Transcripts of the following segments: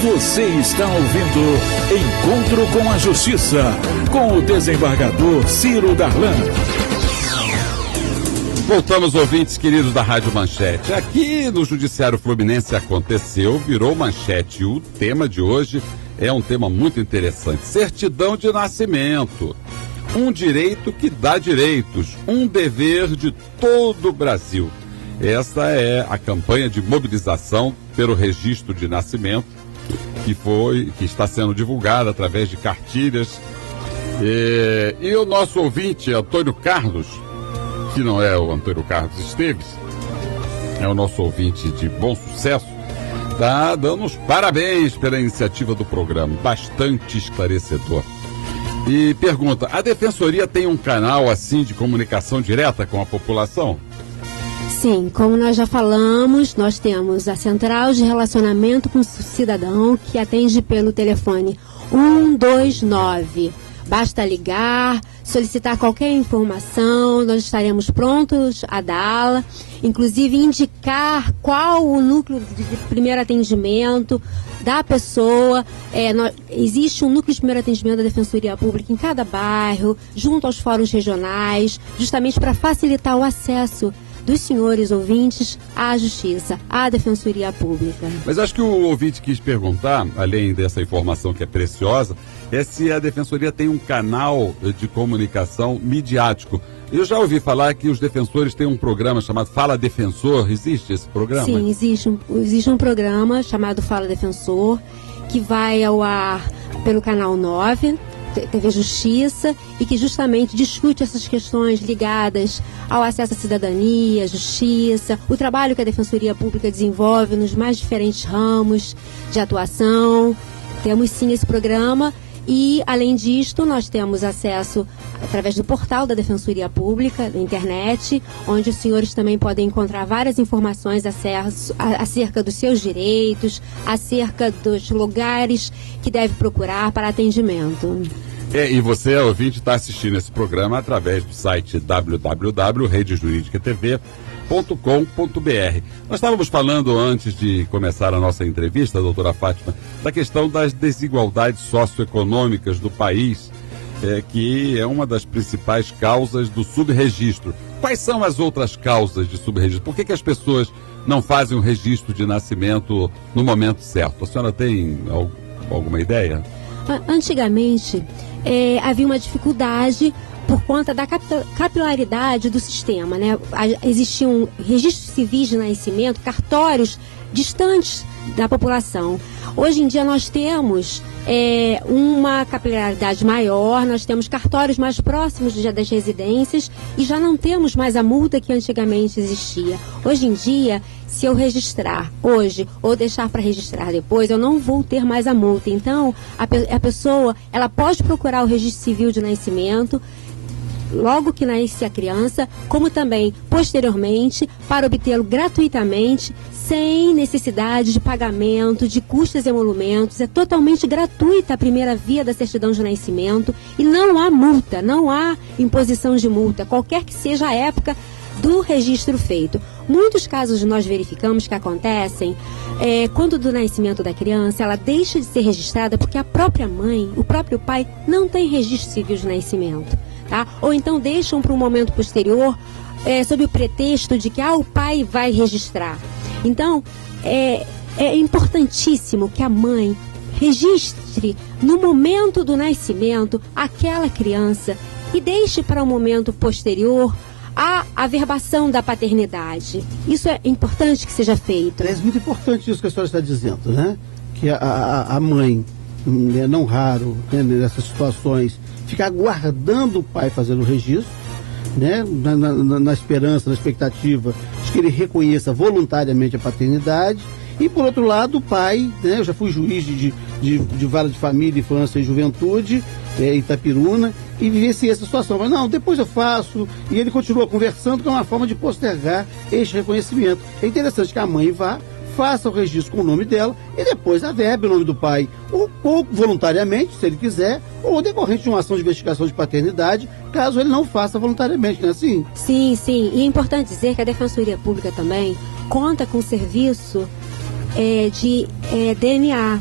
Você está ouvindo Encontro com a Justiça, com o desembargador Ciro Darlan. Voltamos, ouvintes queridos da Rádio Manchete. Aqui no Judiciário Fluminense aconteceu, virou manchete. O tema de hoje é um tema muito interessante. Certidão de nascimento. Um direito que dá direitos. Um dever de todo o Brasil. Essa é a campanha de mobilização pelo registro de nascimento que está sendo divulgada através de cartilhas. E o nosso ouvinte, Antônio Carlos, que não é o Antônio Carlos Esteves, é o nosso ouvinte de bom sucesso, está dando os parabéns pela iniciativa do programa, bastante esclarecedor. E pergunta, a Defensoria tem um canal assim de comunicação direta com a população? Sim, como nós já falamos, nós temos a Central de Relacionamento com o Cidadão, que atende pelo telefone 129. Basta ligar, solicitar qualquer informação, nós estaremos prontos a dá-la, inclusive indicar qual o núcleo de primeiro atendimento da pessoa. Existe um núcleo de primeiro atendimento da Defensoria Pública em cada bairro, junto aos fóruns regionais, justamente para facilitar o acesso dos senhores ouvintes à Justiça, à Defensoria Pública. Mas acho que o ouvinte quis perguntar, além dessa informação que é preciosa, é se a Defensoria tem um canal de comunicação midiático. Eu já ouvi falar que os defensores têm um programa chamado Fala Defensor. Existe esse programa? Sim, existe um programa chamado Fala Defensor, que vai ao ar pelo canal 9, TV Justiça, e que justamente discute essas questões ligadas ao acesso à cidadania, à justiça, o trabalho que a Defensoria Pública desenvolve nos mais diferentes ramos de atuação. Temos sim esse programa e, além disto, nós temos acesso através do portal da Defensoria Pública, da internet, onde os senhores também podem encontrar várias informações acerca dos seus direitos, acerca dos lugares que deve procurar para atendimento. E você, ouvinte, está assistindo esse programa através do site www.redejuridicatv.com.br. Nós estávamos falando, antes de começar a nossa entrevista, doutora Fátima, da questão das desigualdades socioeconômicas do país, que é uma das principais causas do subregistro. Quais são as outras causas de subregistro? Por que as pessoas não fazem o registro de nascimento no momento certo? A senhora tem alguma ideia? Antigamente, havia uma dificuldade por conta da capilaridade do sistema, né? Existiam registros civis de nascimento, cartórios distantes da população. Hoje em dia nós temos uma capilaridade maior, nós temos cartórios mais próximos das residências e já não temos mais a multa que antigamente existia. Hoje em dia, se eu registrar hoje ou deixar para registrar depois, eu não vou ter mais a multa. Então, a pessoa, ela pode procurar o registro civil de nascimento logo que nasce a criança, como também posteriormente, para obtê-lo gratuitamente, sem necessidade de pagamento, de custos e emolumentos. É totalmente gratuita a primeira via da certidão de nascimento e não há multa, não há imposição de multa, qualquer que seja a época do registro feito. Muitos casos nós verificamos que acontecem quando do nascimento da criança ela deixa de ser registrada porque a própria mãe, o próprio pai não tem registro civil de nascimento, tá? Ou então deixam para um momento posterior sob o pretexto de que o pai vai registrar. Então é importantíssimo que a mãe registre no momento do nascimento aquela criança e deixe para um momento posterior a averbação da paternidade. Isso é importante que seja feito. É muito importante isso que a senhora está dizendo, né? Que a mãe, não raro, né, nessas situações, fica aguardando o pai fazer o registro, né? Na esperança, na expectativa de que ele reconheça voluntariamente a paternidade. E, por outro lado, o pai, né? Eu já fui juiz de vara de família, infância e juventude, Itapiruna, e vivenciei essa situação. Mas não, depois eu faço, e ele continua conversando, que é uma forma de postergar este reconhecimento. É interessante que a mãe vá, faça o registro com o nome dela, e depois averbe o nome do pai, ou voluntariamente, se ele quiser, ou decorrente de uma ação de investigação de paternidade, caso ele não faça voluntariamente, não é assim? Sim, sim. E é importante dizer que a Defensoria Pública também conta com serviço de DNA.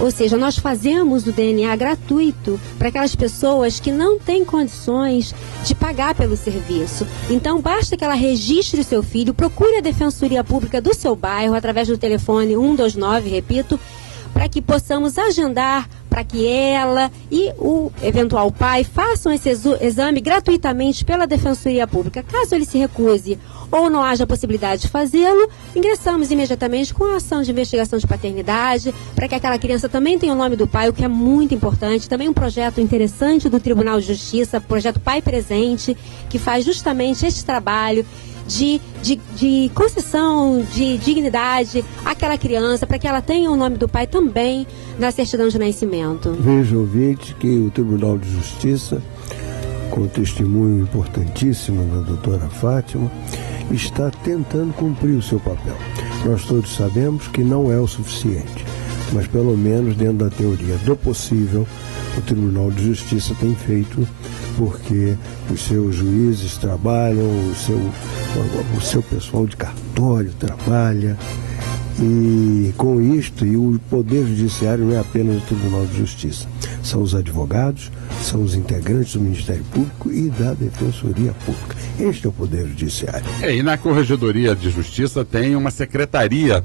Ou seja, nós fazemos o DNA gratuito para aquelas pessoas que não têm condições de pagar pelo serviço. Então, basta que ela registre o seu filho, procure a Defensoria Pública do seu bairro, através do telefone 129, repito, para que possamos agendar para que ela e o eventual pai façam esse exame gratuitamente pela Defensoria Pública. Caso ele se recuse ou não haja possibilidade de fazê-lo, ingressamos imediatamente com a ação de investigação de paternidade, para que aquela criança também tenha o nome do pai, o que é muito importante. Também um projeto interessante do Tribunal de Justiça, projeto Pai Presente, que faz justamente este trabalho de concessão de dignidade àquela criança, para que ela tenha o nome do pai também na certidão de nascimento. Veja, ouvinte, que o Tribunal de Justiça, com o testemunho importantíssimo da doutora Fátima, está tentando cumprir o seu papel. Nós todos sabemos que não é o suficiente, mas pelo menos dentro da teoria do possível, o Tribunal de Justiça tem feito, porque os seus juízes trabalham, o seu pessoal de cartório trabalha, e com isto, e o Poder Judiciário não é apenas o Tribunal de Justiça, são os advogados, são os integrantes do Ministério Público e da Defensoria Pública. Este é o Poder Judiciário. E na Corregedoria de Justiça tem uma secretaria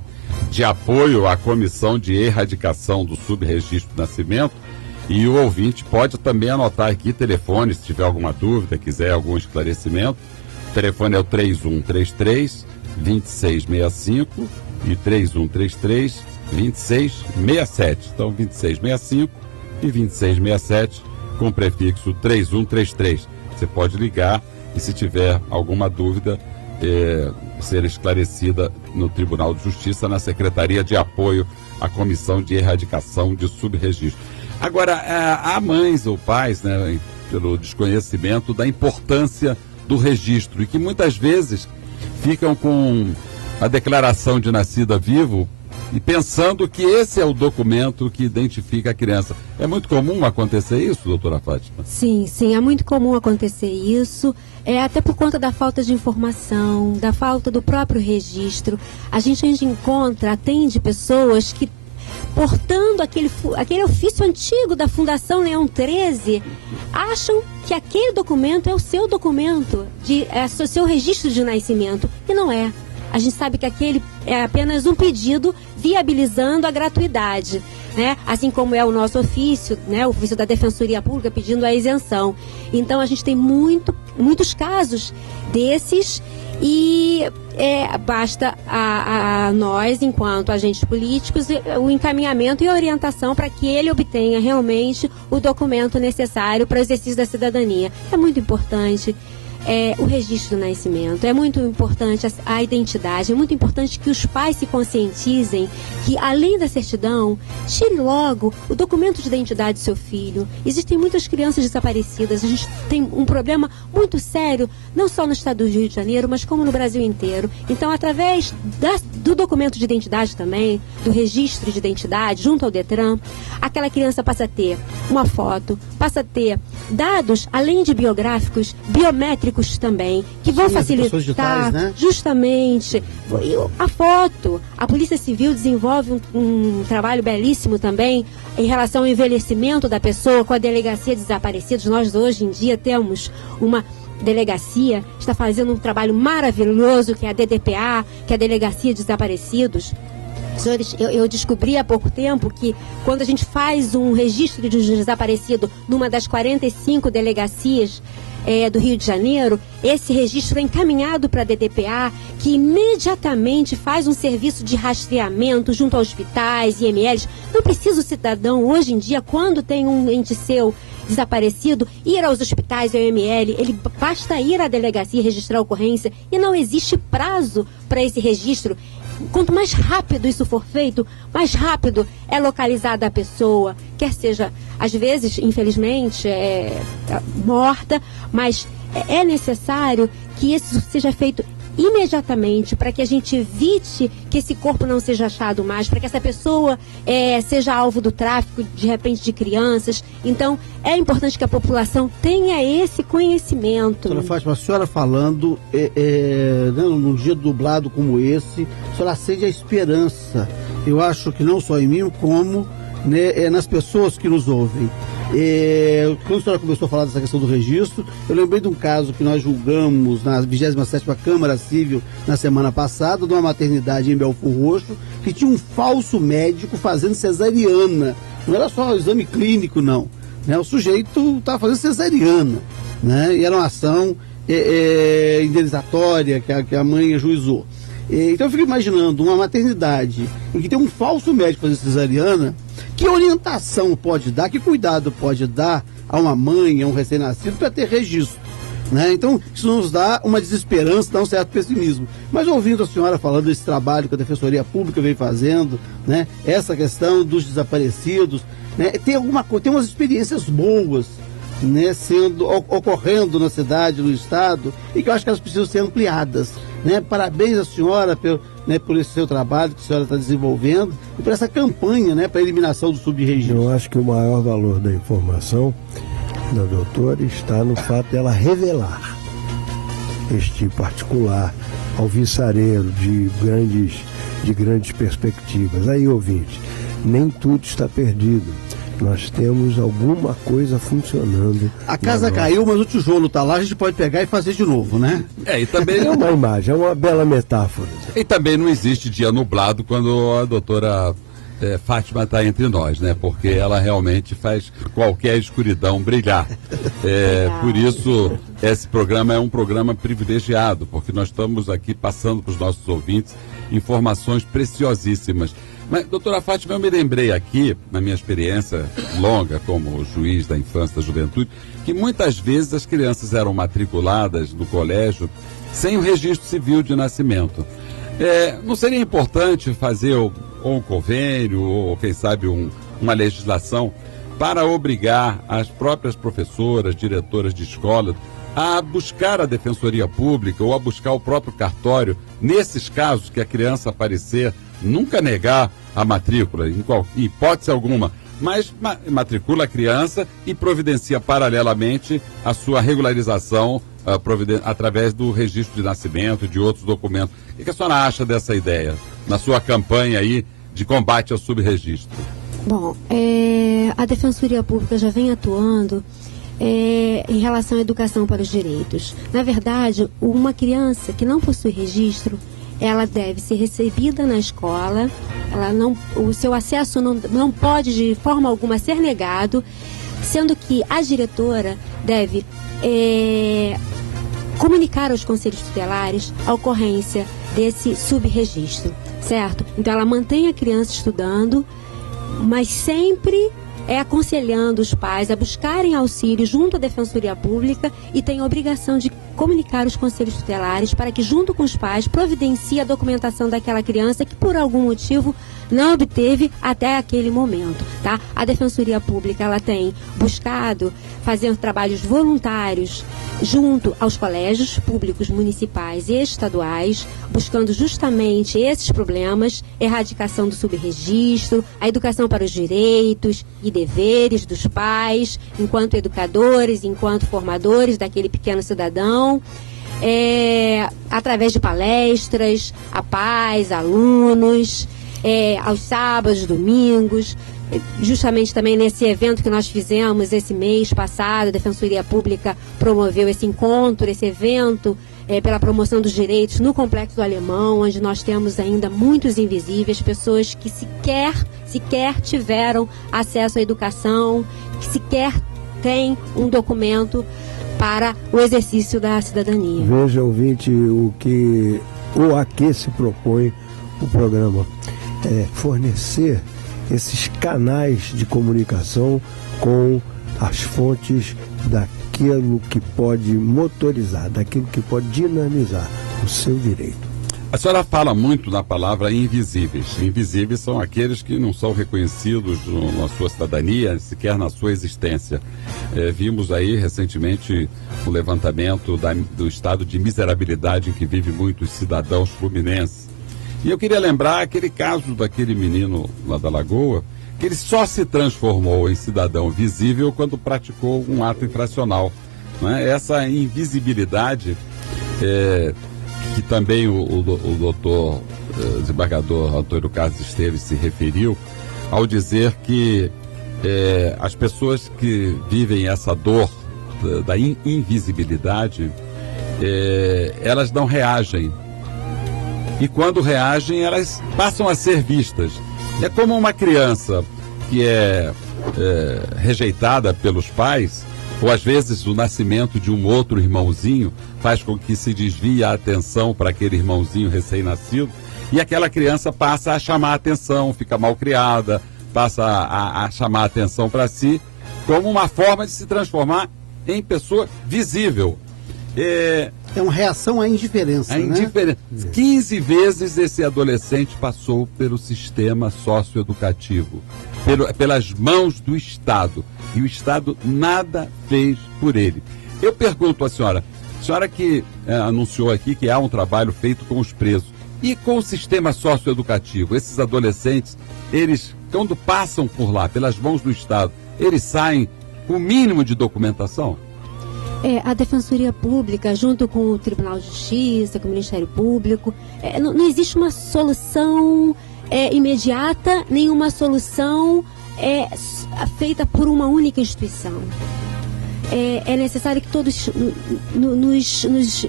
de apoio à Comissão de Erradicação do Subregistro de Nascimento, e o ouvinte pode também anotar aqui telefone, se tiver alguma dúvida, quiser algum esclarecimento. O telefone é o 3133-2665 e 3133-2667. Então, 2665 e 2667 com prefixo 3133. Você pode ligar e, se tiver alguma dúvida, ser esclarecida no Tribunal de Justiça, na Secretaria de Apoio à Comissão de Erradicação de Subregistro. Agora, há mães ou pais, né, pelo desconhecimento da importância do registro, e que muitas vezes ficam com a declaração de nascida vivo e pensando que esse é o documento que identifica a criança. É muito comum acontecer isso, doutora Fátima? Sim, é muito comum acontecer isso, até por conta da falta de informação, da falta do próprio registro. A gente atende pessoas que, portando aquele ofício antigo da Fundação Leão 13, acham que aquele documento é o seu documento, o seu registro de nascimento, e não é. A gente sabe que aquele é apenas um pedido viabilizando a gratuidade, né? Assim como é o nosso ofício, né? O ofício da Defensoria Pública pedindo a isenção. Então a gente tem muitos casos desses, e basta a nós, enquanto agentes políticos, o encaminhamento e a orientação para que ele obtenha realmente o documento necessário para o exercício da cidadania. É muito importante o registro do nascimento, é muito importante a identidade, é muito importante que os pais se conscientizem que, além da certidão, tire logo o documento de identidade do seu filho. Existem muitas crianças desaparecidas, a gente tem um problema muito sério, não só no estado do Rio de Janeiro, mas como no Brasil inteiro. Então, através do documento de identidade também, do registro de identidade junto ao Detran, aquela criança passa a ter uma foto, passa a ter dados, além de biográficos, biométricos também, que vão facilitar digitais, né? Justamente a foto. A Polícia Civil desenvolve um trabalho belíssimo também em relação ao envelhecimento da pessoa com a Delegacia de Desaparecidos. Nós hoje em dia temos uma delegacia, está fazendo um trabalho maravilhoso, que é a DDPA, que é a Delegacia de Desaparecidos. Senhores, eu descobri há pouco tempo que, quando a gente faz um registro de desaparecido numa das 45 delegacias do Rio de Janeiro, esse registro é encaminhado para a DDPA, que imediatamente faz um serviço de rastreamento junto a hospitais, IMLs. Não precisa o cidadão, hoje em dia, quando tem um ente seu desaparecido, ir aos hospitais, ao IML, ele basta ir à delegacia e registrar a ocorrência, e não existe prazo para esse registro. Quanto mais rápido isso for feito, mais rápido é localizada a pessoa, quer seja, às vezes, infelizmente, morta, mas é necessário que isso seja feito imediatamente, para que a gente evite que esse corpo não seja achado mais, para que essa pessoa seja alvo do tráfico, de repente, de crianças. Então, é importante que a população tenha esse conhecimento. Doutora Fátima, a senhora falando, num dia dublado como esse, a senhora acende a esperança. Eu acho que não só em mim, como né, nas pessoas que nos ouvem. Quando a senhora começou a falar dessa questão do registro, eu lembrei de um caso que nós julgamos na 27ª Câmara Civil na semana passada, de uma maternidade em Belford Roxo, que tinha um falso médico fazendo cesariana. Não era só exame clínico, não. Né? O sujeito estava fazendo cesariana, né? E era uma ação indenizatória que a mãe ajuizou. Então eu fico imaginando uma maternidade em que tem um falso médico fazendo cesariana, que orientação pode dar, que cuidado pode dar a uma mãe, a um recém-nascido, para ter registro. Né? Então isso nos dá uma desesperança, dá um certo pessimismo. Mas ouvindo a senhora falando desse trabalho que a Defensoria Pública vem fazendo, né? Essa questão dos desaparecidos, né? Tem umas experiências boas, né, ocorrendo na cidade, no estado, e que eu acho que elas precisam ser ampliadas. Né? Parabéns à senhora por esse seu trabalho que a senhora está desenvolvendo e por essa campanha, né, para a eliminação do subregistro. Eu acho que o maior valor da informação da doutora está no fato dela revelar este particular alvissareiro de grandes perspectivas. Aí, ouvinte, nem tudo está perdido. Nós temos alguma coisa funcionando. A casa caiu, mas o tijolo está lá, a gente pode pegar e fazer de novo, né? E também é uma imagem, é uma bela metáfora. E também não existe dia nublado quando a doutora Fátima está entre nós, né? Porque ela realmente faz qualquer escuridão brilhar. Por isso, esse programa é um programa privilegiado, porque nós estamos aqui passando para os nossos ouvintes informações preciosíssimas. Mas, doutora Fátima, eu me lembrei aqui, na minha experiência longa como juiz da infância e da juventude, que muitas vezes as crianças eram matriculadas no colégio sem o registro civil de nascimento. Não seria importante fazer um convênio ou, quem sabe, uma legislação para obrigar as próprias professoras, diretoras de escola a buscar a Defensoria Pública ou a buscar o próprio cartório, nesses casos que a criança aparecer, nunca negar a matrícula, em hipótese alguma, mas matricula a criança e providencia paralelamente a sua regularização através do registro de nascimento e de outros documentos. O que a senhora acha dessa ideia, na sua campanha aí de combate ao subregistro? Bom, a Defensoria Pública já vem atuando em relação à educação para os direitos. Na verdade, uma criança que não possui registro, ela deve ser recebida na escola, o seu acesso não pode de forma alguma ser negado, sendo que a diretora deve comunicar aos conselhos tutelares a ocorrência desse subregistro, certo? Então ela mantém a criança estudando, mas sempre aconselhando os pais a buscarem auxílio junto à Defensoria Pública e tem a obrigação de comunicar os conselhos tutelares para que, junto com os pais, providencie a documentação daquela criança que, por algum motivo, não obteve até aquele momento, tá? A Defensoria Pública, ela tem buscado fazer trabalhos voluntários junto aos colégios públicos municipais e estaduais, buscando justamente esses problemas, erradicação do subregistro, a educação para os direitos e deveres dos pais, enquanto educadores, enquanto formadores daquele pequeno cidadão, através de palestras a pais, alunos, aos sábados, domingos. Justamente também nesse evento que nós fizemos esse mês passado, a Defensoria Pública promoveu esse encontro, esse evento pela promoção dos direitos no Complexo do Alemão, onde nós temos ainda muitos invisíveis, pessoas que sequer tiveram acesso à educação, que sequer têm um documento para o exercício da cidadania. Veja, ouvinte, a que se propõe o programa fornecer esses canais de comunicação com as fontes daquilo que pode motorizar, daquilo que pode dinamizar o seu direito. A senhora fala muito na palavra invisíveis. Invisíveis são aqueles que não são reconhecidos na sua cidadania, sequer na sua existência. Vimos aí recentemente o levantamento do estado de miserabilidade em que vivem muitos cidadãos fluminenses. E eu queria lembrar aquele caso daquele menino lá da Lagoa, que ele só se transformou em cidadão visível quando praticou um ato infracional. Né? Essa invisibilidade, que também o doutor desembargador Antônio Carlos Esteves se referiu, ao dizer que as pessoas que vivem essa dor da invisibilidade, elas não reagem. E quando reagem, elas passam a ser vistas. É como uma criança que é rejeitada pelos pais, ou às vezes o nascimento de um outro irmãozinho faz com que se desvie a atenção para aquele irmãozinho recém-nascido, e aquela criança passa a chamar a atenção, fica mal criada, passa a chamar a atenção para si, como uma forma de se transformar em pessoa visível. É uma reação à indiferença, né? 15 vezes esse adolescente passou pelo sistema socioeducativo, pelas mãos do Estado, e o Estado nada fez por ele. Eu pergunto à senhora que anunciou aqui que há um trabalho feito com os presos, e com o sistema socioeducativo, esses adolescentes, eles, quando passam por lá, pelas mãos do Estado, eles saem com o mínimo de documentação? A Defensoria Pública, junto com o Tribunal de Justiça, com o Ministério Público, não existe uma solução imediata, nenhuma solução feita por uma única instituição. É necessário que todos nos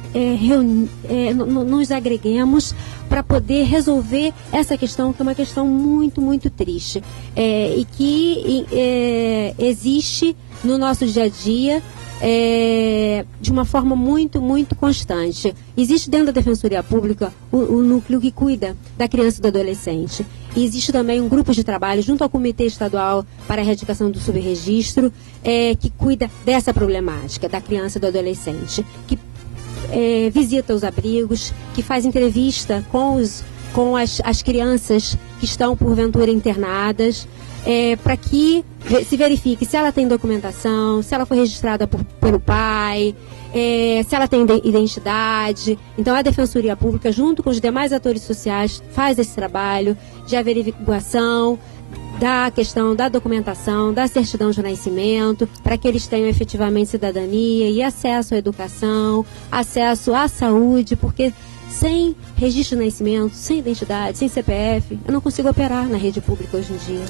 agreguemos para poder resolver essa questão, que é uma questão muito, muito triste, e que existe no nosso dia a dia de uma forma muito, muito constante. Existe dentro da Defensoria Pública o núcleo que cuida da criança e do adolescente. E existe também um grupo de trabalho junto ao Comitê Estadual para a Erradicação do Subregistro, que cuida dessa problemática da criança e do adolescente, que visita os abrigos, que faz entrevista com as crianças que estão porventura internadas, para que se verifique se ela tem documentação, se ela foi registrada pelo pai, se ela tem identidade. Então a Defensoria Pública, junto com os demais atores sociais, faz esse trabalho de averiguação da questão da documentação, da certidão de nascimento, para que eles tenham efetivamente cidadania e acesso à educação, acesso à saúde, porque sem registro de nascimento, sem identidade, sem CPF, eu não consigo operar na rede pública hoje em dia.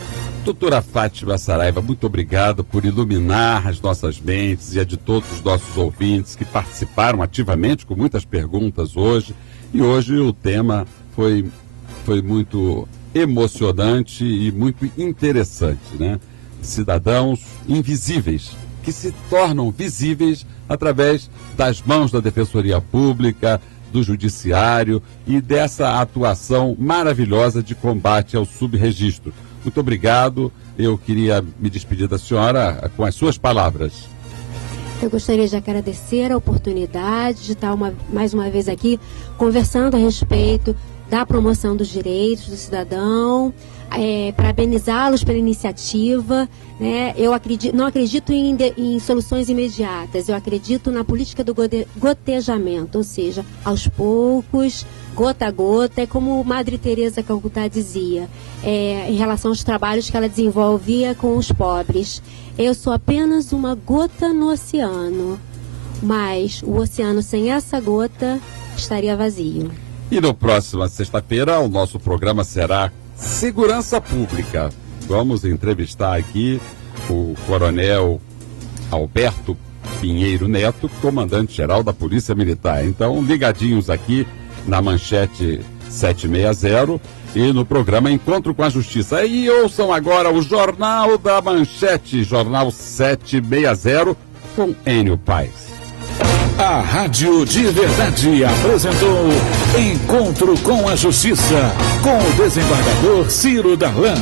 Doutora Fátima Saraiva, muito obrigado por iluminar as nossas mentes e a de todos os nossos ouvintes que participaram ativamente com muitas perguntas hoje. E hoje o tema foi muito emocionante e muito interessante, né? Cidadãos invisíveis, que se tornam visíveis através das mãos da Defensoria Pública, do Judiciário e dessa atuação maravilhosa de combate ao subregistro. Muito obrigado. Eu queria me despedir da senhora com as suas palavras. Eu gostaria de agradecer a oportunidade de estar mais uma vez aqui conversando a respeito da promoção dos direitos do cidadão, parabenizá-los pela iniciativa, né? Eu não acredito em soluções imediatas, eu acredito na política do gotejamento, ou seja, aos poucos, gota a gota, é como Madre Teresa Calcutá dizia, em relação aos trabalhos que ela desenvolvia com os pobres. Eu sou apenas uma gota no oceano, mas o oceano sem essa gota estaria vazio. E na próxima sexta-feira o nosso programa será Segurança Pública. Vamos entrevistar aqui o Coronel Alberto Pinheiro Neto, comandante-geral da Polícia Militar. Então, ligadinhos aqui na Manchete 760 e no programa Encontro com a Justiça. E ouçam agora o Jornal da Manchete, Jornal 760, com Enio Paes. A Rádio de Verdade apresentou Encontro com a Justiça, com o desembargador Ciro Darlan.